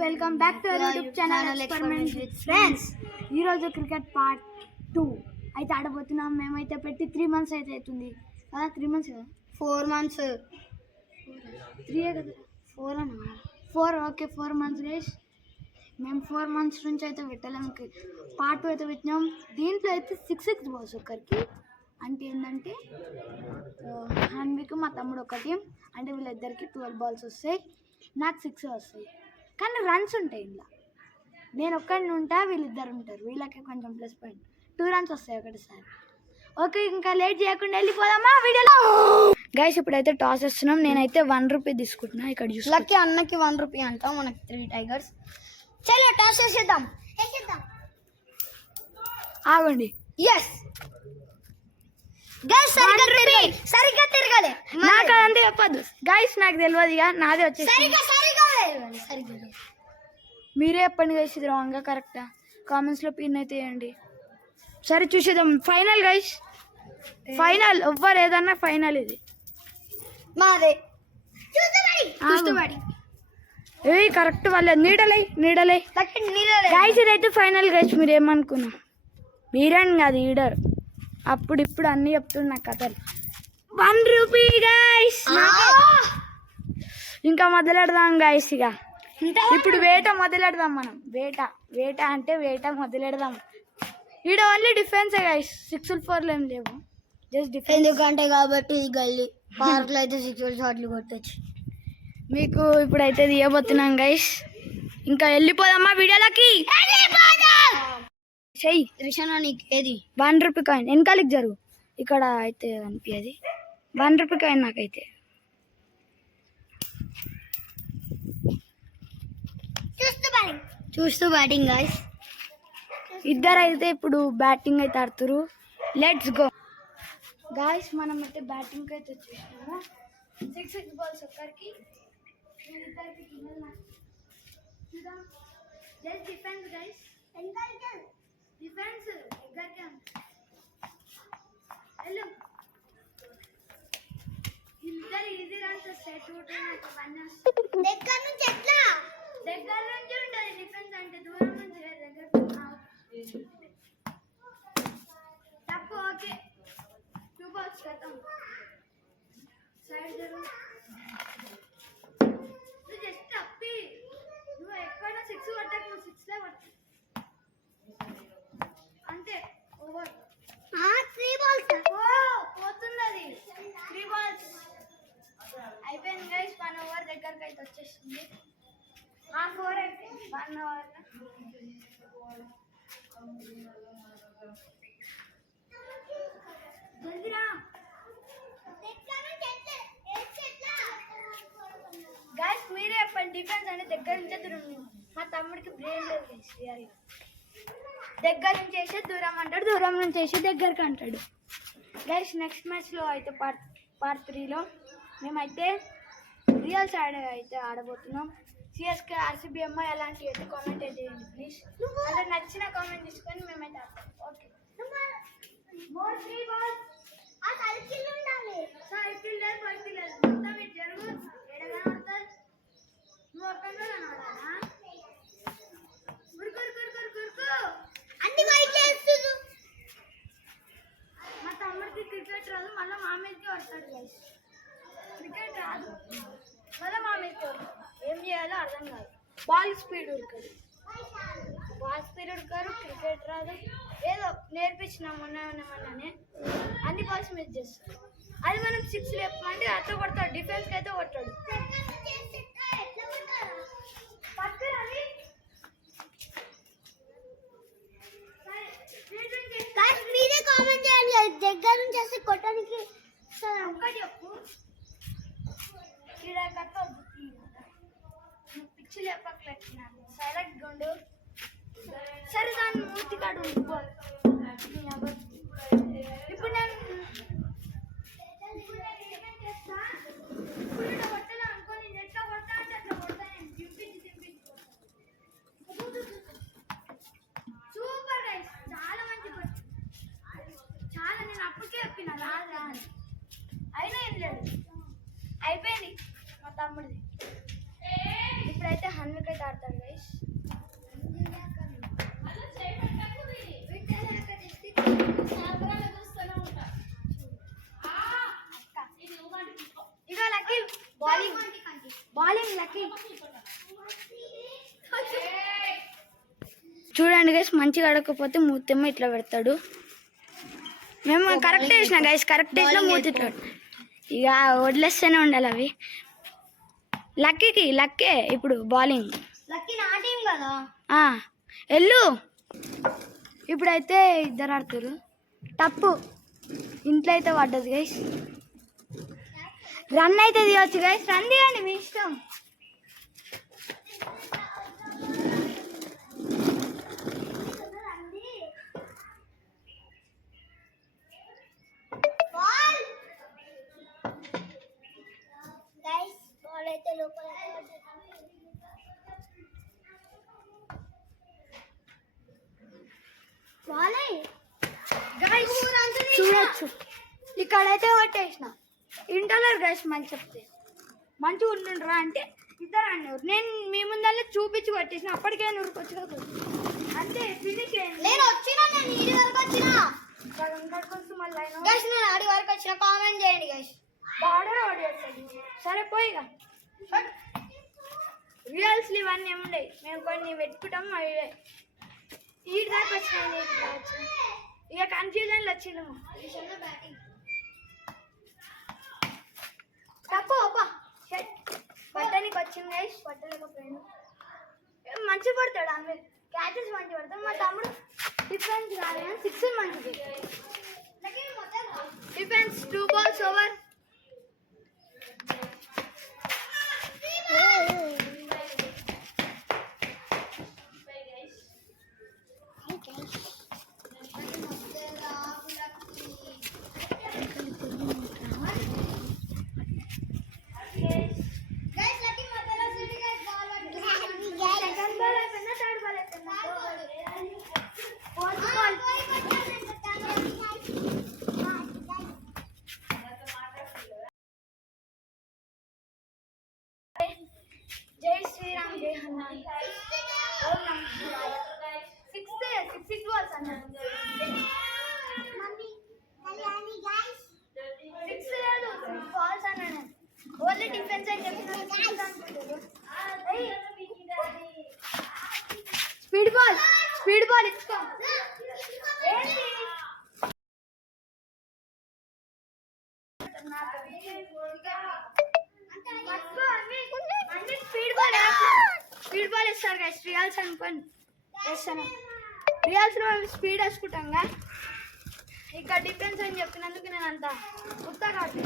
Welcome back to our YouTube channel experiments with friends. ఈరోజు cricket part 2 అయితే ఆడబోతున్నాం. మేమైతే పెట్టి 3 months అయితే అవుతుంది కదా. 3 months కదా, 4 months 3 కదా, 4 అన్నా 4. Okay, 4 months guys. మేము 4 months నుంచి అయితే పెట్టలేము. పార్ట్ 2 అయితే పెట్టినాం. దీంట్లో అయితే 6 balls ఒక్కరికి. అంటే ఏంటంటే హన్విక్ మా తమ్ముడు ఒక టీం, అంటే వీళ్ళిద్దరికి 12 balls వస్తాయి, నాకు 6 వస్తాయి. కానీ రన్స్ ఉంటాయి ఇందులో. నేను ఒక్కడిని ఉంటా, వీళ్ళిద్దరు ఉంటారు. వీళ్ళకి కొంచెం ప్లస్ పాయింట్ 2 runs వస్తాయి ఒకటిసారి. ఓకే, ఇంకా లేట్ చేయకుండా వెళ్ళిపోదామా వీడియోలో. గైస్ ఇప్పుడైతే టాస్ వేస్తున్నాం. నేనైతే 1 రూపీ తీసుకుంటున్నా. ఇక్కడ చూసి లక్కీ అన్నకి 1 రూపీ అంట, మనకి 3 tigers. చలో టాస్ వేసేద్దాం. ఆగండి. ఎస్ గైస్, సరిగ్గా తిరగాలి. నాకు అదంతా చెప్పద్దు గైస్, నాకు తెలియదు. ఇక నాదే వచ్చేసి సరిగ్గా మీరే చెప్పండి గైస్, ఇది రాంగా కరెక్టా? కామెంట్స్లో పిన్ అయితే వేయండి. సరే చూసేద్దాం. Final guys, final. ఎవ్వరు ఏదన్నా ఫైనల్ ఇది మాదే. ఏ కరెక్ట్ వాళ్ళే. నీడలే గైస్, ఇదైతే ఫైనల్ గైస్. మీరు ఏమనుకున్నా మీరని కాదు, ఈడర్. అప్పుడు ఇప్పుడు అన్నీ చెప్తున్నా కథలు. 1 రూపీ గైస్. ఇంకా మొదలెడదాం గైస్. ఇక ఇప్పుడు వేట మొదలెడదాం మనం. వేట అంటే వేట మొదలెడదాం. ఈడ ఓన్లీ డిఫెన్స్ గైస్, 6 4 ఏం లేవు, జస్ట్ డిఫెన్స్. ఎందుకంటే కాబట్టి ఈ గల్లీ పార్క్లో అయితే 6 షాట్లు కొట్టచ్చు. మీకు ఇప్పుడైతే తీయబోతున్నాం గైస్. ఇంకా వెళ్ళిపోదామా వీడియోలకి. చెయ్యి రిషనా, నీకు ఏది 1 రూపీ కాయిన్ వెనకాలకి జరుగు. ఇక్కడ అయితే అనిపించేది 1 రూపీ కాయిన్ నాకైతే. చూస్తూ బ్యాటింగ్ గాయస్. ఇద్దరు అయితే ఇప్పుడు బ్యాటింగ్ అయితే ఆడుతురు. Let's go guys. మనం అయితే బ్యాటింగ్ అయితే వచ్చేసినాము. 6 balls ఒక్కరికి. జస్ట్ డిఫెన్స్ గైస్, డిఫెన్స్ ఎగ్గరికి. హలో, ఇద్దరు ఈజీ రన్స్ వస్తాయి. 2 దగ్గర నుంచి ఎట్లా? దగ్గర నుంచి ఉంటుంది డిఫెన్స్ అంటే, దూరం నుంచి దగ్గర తప్పు. ఓకే, 2 balls ఖతం. సైడ్ జరుగు. నువ్వు జస్ట్ తప్పి, నువ్వు ఎక్కడ 6 కొట్టకు, నువ్వు 6లే కొట్టు అంతే. ఓవర్. 3 balls. పోతుంది అది. 3 balls అయిపోయింది గైస్. 1 over దగ్గరకు అయితే వచ్చేసింది. హాఫ్ ఓవర్ అయిపోయింది. 1 over జల్దిరా గైస్. మీరే చెప్పండి, డిఫెన్స్ అంటే దగ్గర నుంచే దూరం. మా తమ్ముడికి బ్రెయిన్ లేదు గైస్. రియల్గా దగ్గర నుంచి వేసి దూరం అంటాడు, దూరం నుంచి వేసి దగ్గరికి అంటాడు గైస్. నెక్స్ట్ మ్యాచ్లో అయితే పార్ట్ 3లో మేమైతే రియల్ సైడ్ అయితే ఆడబోతున్నాం. సిఎస్కే ఆర్సీబీ అమ్మాయి అలాంటివి అయితే కామెంట్ అయితే చేయండి ప్లీజ్. అలా నచ్చిన కామెంట్ తీసుకొని మేమైతే ఆడతాం. Okay, more 3 balls. సర్కిల్ లేదు, సర్కిల్ లేదు, మొత్తం ఇటు జరుగు. ఎడగా అవుతుంది. నువ్వు ఒక్కడే ఆడాలా? గురుకు అన్ని వైట్ చేస్తుంది. మా తమ్ముడికి క్రికెట్ రాదు, మళ్ళీ మా మీదకి వస్తాడు గైస్. క్రికెట్ రాదు, మళ్ళీ మా మీదకి వస్తాడు. ఏం చేయాలో అర్థం కాదు. బాల్ స్పీడ్ ఉడకదు, క్రికెట్ రాదు. ఏదో నేర్పించిన మొన్ననే అన్ని బాల్స్ మిస్ చేస్తాడు. అది మనం 6 లేపమంటే అట్లా కొడతాడు. డిఫెన్స్కి అయితే కొట్టాడు. మీరే కామెంట్ చేయండి, దగ్గర నుంచి చేసి కొట్టడానికి ఒక్కటి చెప్పు. పిచ్చి లేపట్లేస్తున్నాను. సైలెంట్ గుండు. సరే, దాన్ని మూర్తి కాడు ఉండిపోవాలి. ఇప్పుడు నేను కొట్టాలి అనుకో. నేను ఎట్లా కొడతా అంటే అట్లా కొడతా. నేను దింపించి సూపర్ గైస్, చాలా మంచి కొట్టు. చాలా, నేను అప్పటికే చెప్పిన రాదు అని. అయినా ఏం లేదు, అయిపోయింది మా తమ్ముడిది. ఇప్పుడైతే హన్విక్ అయితే ఆడతాడు. చూడండి గైస్, మంచిగా ఆడకపోతే మూతేమో ఇట్లా పెడతాడు. మేము కరెక్ట్ వేసిన గైస్, కరెక్ట్ వేసిన మూతి ఇట్లా. ఇక వదిలేస్తూనే ఉండాలి అవి. లక్కీ ఇప్పుడు బౌలింగ్. లక్కీ నా టీం కదా. వెళ్ళు. ఇప్పుడైతే ఇద్దరు ఆడుతారు. తప్పు ఇంట్లో అయితే పడ్డది గైస్. రన్ అయితే తీయవచ్చు గైస్, రన్ తీయండి మీ ఇష్టం. చూడొచ్చు ఇక్కడైతే కొట్టేసిన. ఇంటర్లో గైస్ మంచి చెప్తే మంచిగా ఉంటుండ్రా అంటే ఇద్దరు అన్నారు. నేను మీ ముందర చూపించి కొట్టేసిన. అప్పటికే నూరుకొచ్చు కదా అంటే ఫినిష్ నేను వచ్చినా, నేను ఇది వరకు వచ్చినా గైస్. నేను ఆడి వరకు వచ్చిన. కామెంట్ చేయండి గైస్. వాడేస్తాడు. సరే పోయిగా. రియల్స్లు ఇవన్నీ ఏముండయి, మేము కొన్ని పెట్టుకుంటాం. అవి ఈ దాకా వచ్చినాయి. ఇక కన్ఫ్యూజన్లు వచ్చినాము. తప్పు అబ్బా పట్టడానికి వచ్చింది గైస్. పట్టలేకపోయాను. మంచిగా పడతాడు ఆమె, క్యాచెస్ మంచిగా పడతాడు. మా తమ్ముడు డిఫెన్స్ కాదు కానీ 6 మంచిది. Defence 2 balls over. జై శ్రీరామ్ జై హనుమాన్. 6 balls అన్నాడు. 6 లేదు, 6 balls అన్నాడు. ఓన్లీ డిఫెన్స్ అని చెప్పిన. స్పీడ్ బాల్ ఇచ్చుకో. స్పీడ్ బాల్ ఇస్తారు కదా, రియల్స్ అనుకోని వేస్తాను. రియల్స్లో స్పీడ్ వేసుకుంటాం. ఇక్కడ డిఫరెన్స్ అని చెప్పినందుకు నేను అంత గుర్తా కాదు.